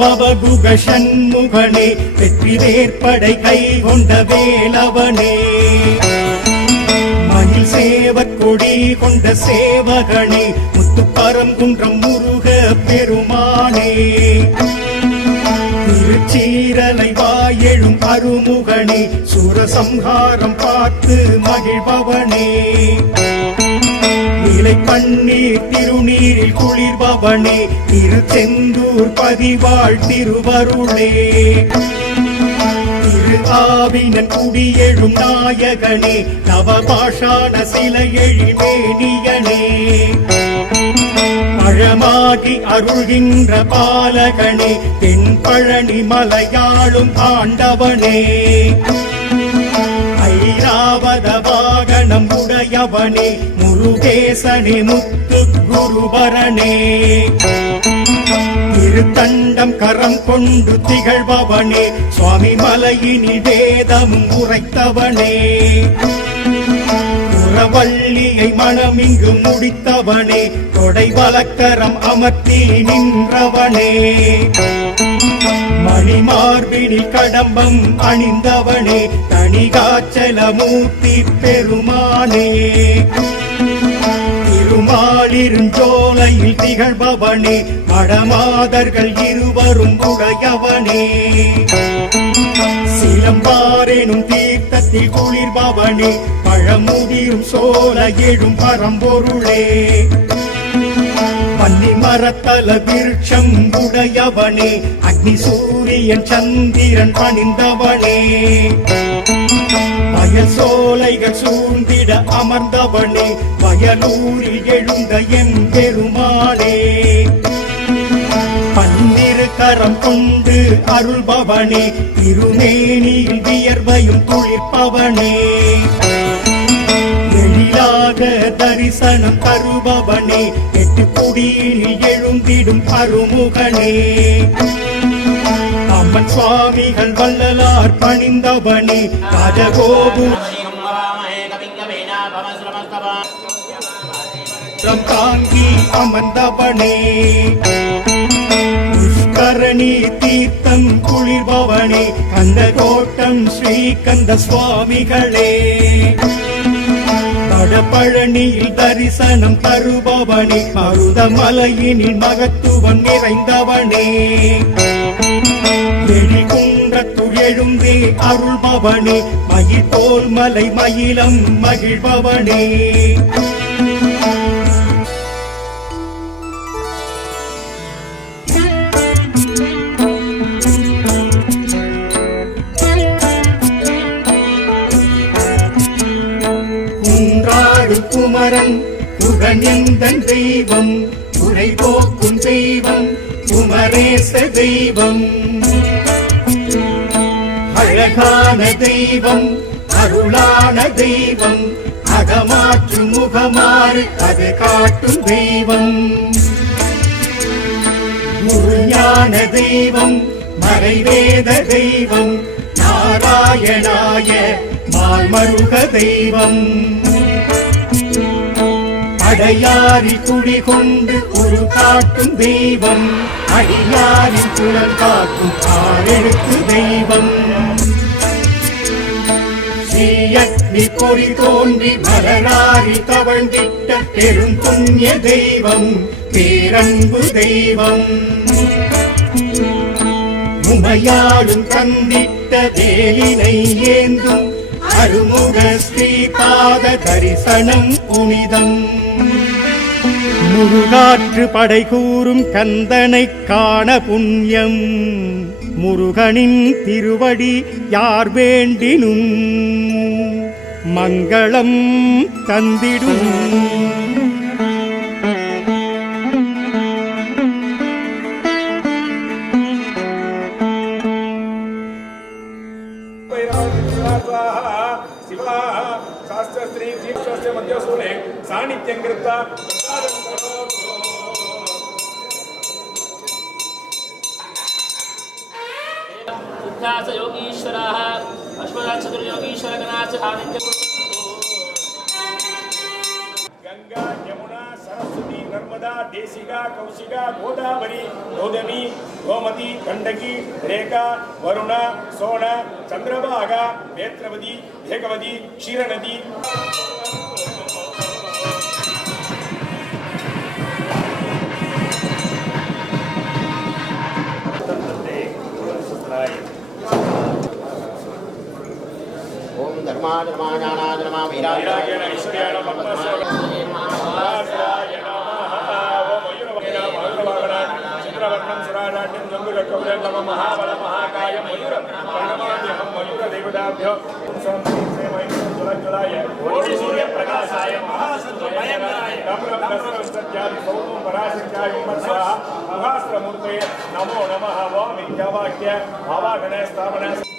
பவகுக சண்முகனே வெற்றி வேற்படை கை கொண்ட வேளவனே மயில் சேவற் கொடி கொண்ட சேவகனே முத்துப்பரம் குன்றம் முருக பெருமானே. திருச்சீரலை வாயெழும் அருமுகனே சுரசம்ஹாரம் பார்த்து மகிழ்பவனே. இலை பன்னீர் திருநீரில் குளிர்பவனே திருச்செந்தூர் பதிவாழ் திருவருளே. திருஆவினன் குடியெழும் நாயகனே நவபாஷான சில எழிமேனியனே பழமாகி அருள்கின்ற பாலகனே தென் பழனி மலையாளும் ஆண்டவனே ஐராவத வாகனம் உடையவனே முருகேசனே முத்து குருபரணே. திருத்தண்டம் கரம் கொண்டு திகழ்பவனே சுவாமி மலையினி வேதம் உரைத்தவனே. புறவள்ளியை மனமிங்கு முடித்தவனே கொடை வழக்கரம் அமர்த்தி நின்றவனே. மணிமார்பினில் கடம்பம் அணிந்தவனே தனிகாச்சல மூர்த்தி பெருமானே. திருமாலிருஞ்சோலையில் திகழ்பவனே மடமாதர்கள் இருவரும் உடையவனே சிலம்பாரெனும் தீர்த்தத்தில் குளிர்பவனே பழமுதிரும் சோலையிடும் பரம்பொருளே. பன்னி மரத்தல விருட்சம் உடையவனே அக்னி சூரியன் சந்திரன் பணிந்தவனே. வயல் சோலைகள் சூழ் அமர்ந்தவனே வயலூரில் எழுந்த என் பெருமாளே. பன்னிரு கரம் கொண்டு அருள்பவனே திருமேனியில் வியர்வையும் குளிர்ப்பவனே. எழிலாக தரிசனம் தருபவனே எட்டு குடியில் எழுந்திடும் அருமுகனே. அம்மன் சுவாமிகள் வள்ளலார் பணிந்தவனே ராஜகோபு தாங்கி அமர்ந்தவனே. புஷ்கரணி தீர்த்தம் குளிர்பவனே. கந்த கோட்டம் ஸ்ரீகந்த சுவாமிகளே. வடபழனியில் தரிசனம் தருபவனே. மருத மலையினில் மகத்துவம் நிறைந்தவனே. எழிகுன்றத்துள் எழுந்தே அருள்பவனே. மயில் போல் மலை மயிலம் மகிழ்பவனே. குன்றாடு குமரன் குடன் குகஞந்தன் தெய்வம் குறை போக்கும் தெய்வம் குமரேச தெய்வம். அழகான தெய்வம் அருளான தெய்வம் அகமாற்று முகமாறு அது காட்டும் தெய்வம். குருஞான தெய்வம் மறைவேத தெய்வம் நாராயணாய மால்மருக தெய்வம். அடையாரி குடி கொண்டு ஒரு காட்டும் தெய்வம். அடியாரி குழல் காக்கும் ஆறெழுத்து தெய்வம். ஸ்ரீயக்னி பொறி தோன்றி மலராரி தவழ்ந்திட்ட பெரும் புண்ணிய தெய்வம் பேரன்பு தெய்வம். உமையாளும் தந்திட்ட வேலினை ஏந்தும் அருமுக ஸ்ரீபாத தரிசனம் புனிதம். முருகாற்று படை கூறும் கந்தனை காண புண்ணியம். முருகனின் திருவடி யார் வேண்டினும். மங்களம் தந்திடும். சாஸ்திரஸ்ரீ अश्वनाथ चतुर्योगीश्वरगणाश्च सान्निध्यं गंगा यमुना सरस्वती नर्मदा देशिका कौशिका गोदावरी गौतमी गोमती गंडकी रेखा वरुण सोन चंद्रभागा नेत्रवती भेगवती क्षीरनदी महाजनमाजानाय नमः वीराय महाबल महाकाय मयूर प्रणमाम्यहं मयूरदेवताभ्यो ज्वलज्वलाय सूर्यप्रकाशाय महासत्त्वभयङ्कराय सौमं पराशक्त्याय महास्त्रमूर्तये नमो नमः वो मिथ्यावाक्य भावागणे स्थापने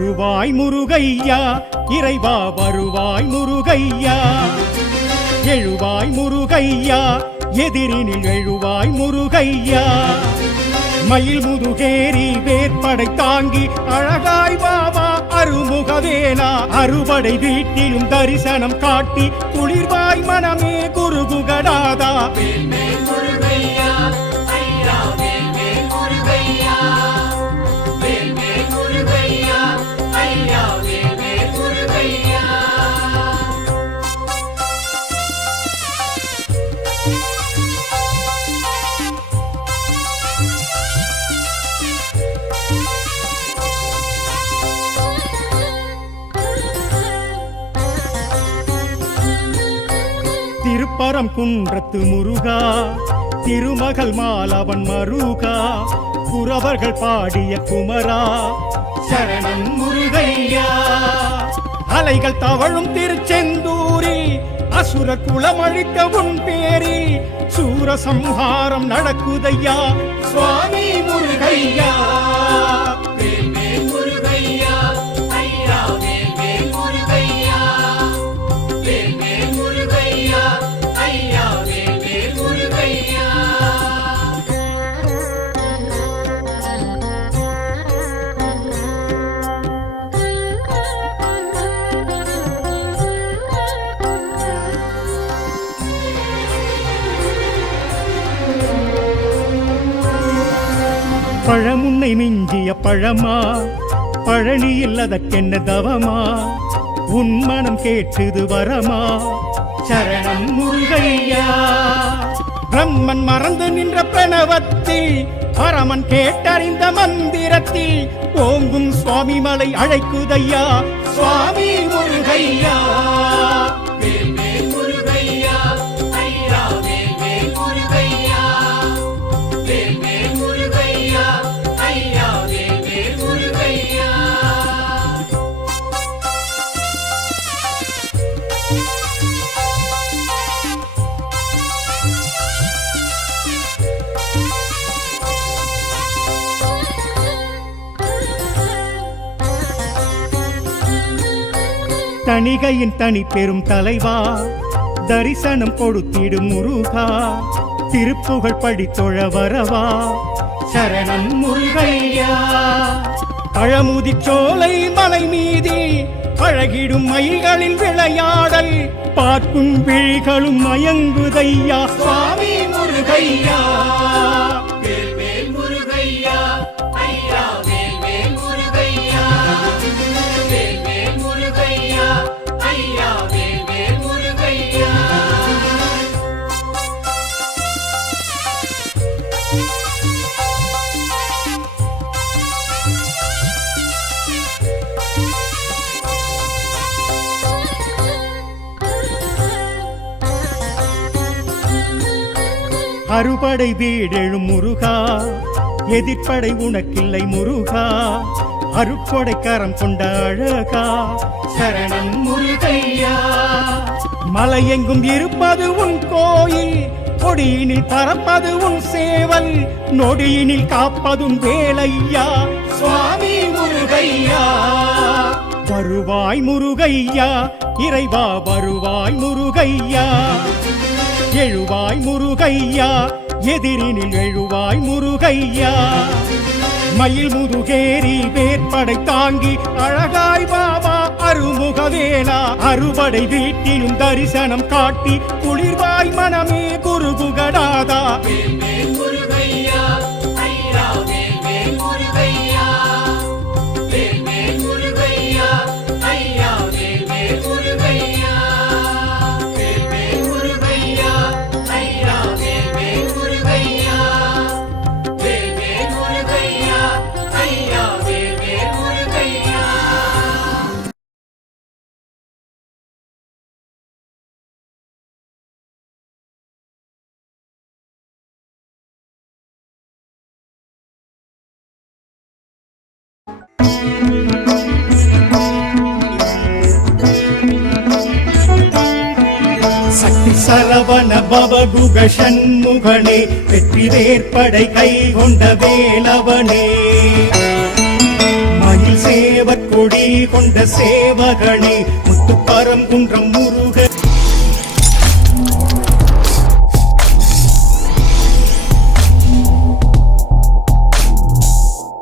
வருவாய் முருகையா இறைவா வருவாய் முருகையா. எழுவாய் முருகையா எதிரினில் எழுவாய் முருகையா. மயில் முதுகேரி வேற்படை தாங்கி அழகாய் வாவா அருமுகவேனா. அறுபடை வீட்டிலும் தரிசனம் காட்டி குளிர்வாய் மனமே குருகுகடாதா. திருப்பரம் குன்றத்து முருகா திருமகள் மாலவன் மருகா குறவர்கள் பாடிய குமரா சரணம் முருகையா. அலைகள் தவழும் திருச்செந்தூரி அசுர குலமழித்த உன் பேரில் சூரசம்ஹாரம் நடக்குதையா சுவாமி முருகையா. தன்னை மிஞ்சிய பழமா? பழனியில் அதற்கென்ன தவமா? உன் மனம் கேட்டது வரமா? சரணம் முருகையா. பிரம்மன் மறந்து நின்ற பிரணவத்தில் பரமன் கேட்டறிந்த மந்திரத்தில் ஓங்கும் சுவாமி மலை அழைக்குதையா? சுவாமி முருகையா. தணிகையின் தனி பெரும் தலைவா. தரிசனம் கொடுத்திடும் முருகா. திருப்புகழ் படித்தொழ வரவா. சரணம் முருகையா. பழமுதி சோலை மலை மீதி. பழகிடும் மயில்களின் விளையாடல். பார்க்கும் விழிகளும் மயங்குதையா. சுவாமி முருகையா. அறுபடை வீடெழும் முருகா. எதிர்ப்படை உனக்கில்லை முருகா. அருட்கொடை கரம் கொண்ட அழகா. சரணம் முருகையா. மலையெங்கும் இருப்பது உன் கோயில். கொடியினில் பறப்பது உன் சேவல். நொடியினில் காப்பதும் வேலையா. சுவாமி முருகையா. வருவாய் முருகையா. இறைவா வருவாய் முருகையா. எழுவாய் முருகையா எதிரினில் எழுவாய் முருகையா. மயில் முதுகேரி வேற்படை தாங்கி அழகாய் பாபா அருமுகவேலா அறுபடை வீட்டிலும் தரிசனம் காட்டி குளிர்வாய் மனமே குருகுகடாதா. சரவண பவகுக சண்முகனே வெற்றி வேற்படை கை கொண்ட வேலவனே. மயில் சேவற் கொடி கொண்ட சேவகனே முத்துப்பரம் குன்றம் முரு